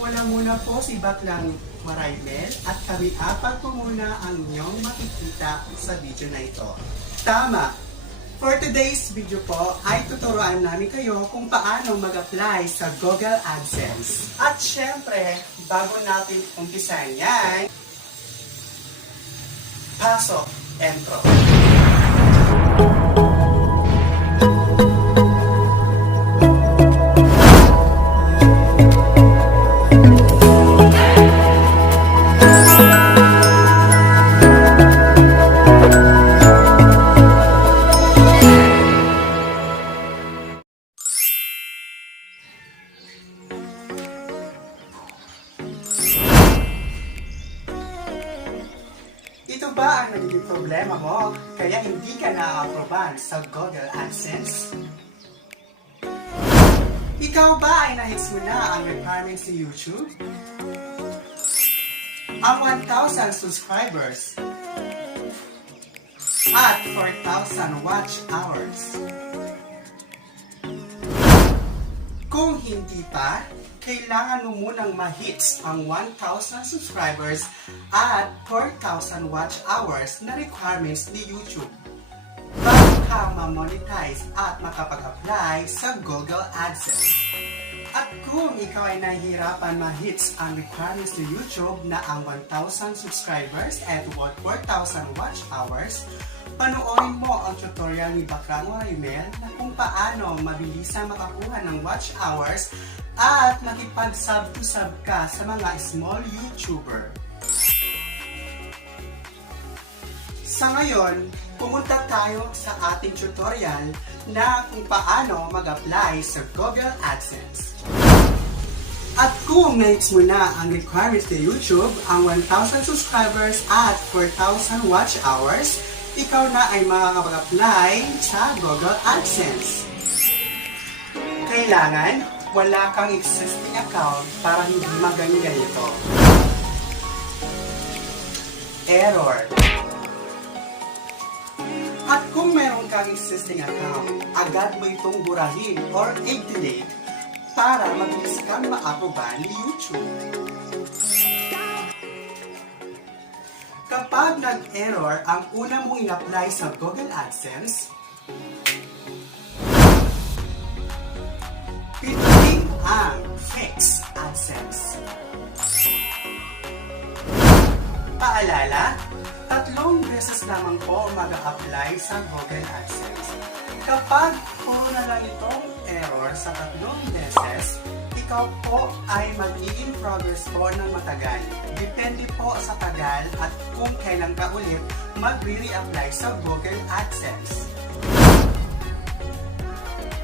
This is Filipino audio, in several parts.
Wala muna po si Baklang Maraymel at kami apat po muna ang inyong makikita sa video na ito. Tama! For today's video po ay tuturuan namin kayo kung paano mag-apply sa Google Adsense. At syempre, bago natin umpisan yan, pasok, intro. Ito ba ang nagiging problema mo kaya hindi ka na-aproban sa Google Adsense? Ikaw ba ay nahits mo na ang requirements sa YouTube? Ang 1,000 subscribers at 4,000 watch hours? Kung hindi pa, kailangan mo munang ma-hits ang 1,000 subscribers at 4,000 watch hours na requirements ni YouTube bago ka ma-monetize at makapag-apply sa Google Adsense. At kung ikaw ay nahihirapan ma-hits ang requirements ni YouTube na ang 1,000 subscribers at 4,000 watch hours, panoorin mo ang tutorial ni Baklang Maraymel na kung paano mabilisang makakuha ng watch hours at makipag-sub-to-sub ka sa mga small YouTuber. Sa ngayon, pumunta tayo sa ating tutorial na kung paano mag-apply sa Google Adsense. At kung na-hits mo na ang requirements ni YouTube, ang 1,000 subscribers at 4,000 watch hours, ikaw na ay makakapag-apply sa Google Adsense. Kailangan wala kang existing account para hindi maganyan ito. Error. At kung meron kang existing account, agad mo itong burahin or i-delete para mabilis kang ma-aproban ni YouTube. Kapag nag-error ang una mong in-apply sa Google Adsense, pindutin ang Fix Adsense. Paalala, 3 beses lamang po mag-a-apply sa Google Adsense. Kapag puro na lang itong error sa 3 beses, ikaw po ay mag-i-in progress po ng matagal. Depende po sa tagal at kung kailan ka ulit mag-re-apply sa Google Adsense.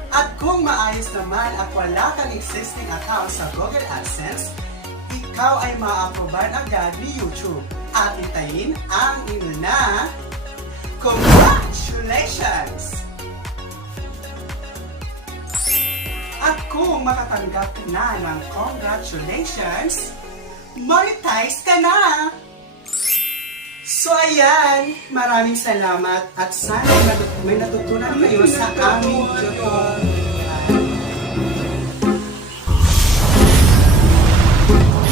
At kung maayos naman at wala kang existing account sa Google Adsense, ikaw ay ma-aproban agad ni YouTube at hintayin ang ino na congratulations! At kung makatanggap ka na ng congratulations, monetize ka na! So ayan, maraming salamat at sana may natutunan kayo sa aming tutorial.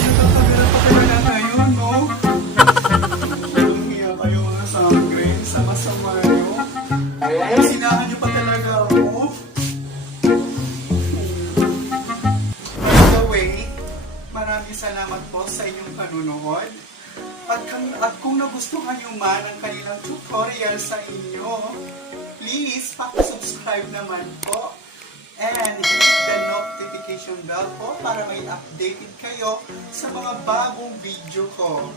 Nakakagala pa ngayon, no? Lumiya kayo mga sangre, sama-sama nyo. Ay, sinahan nyo pa talaga ako. By the way, maraming salamat po sa inyong panunood. At kung nagustuhan nyo man ang kanilang tutorial sa inyo, please subscribe naman po and hit the notification bell po para may updated kayo sa mga bagong video ko.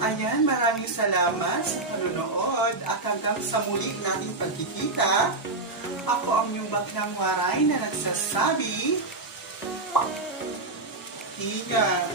Ayan, maraming salamat sa panunood at hanggang sa muli nating pagkikita. Ako ang inyong Baklang Waray na nagsasabi, ingat!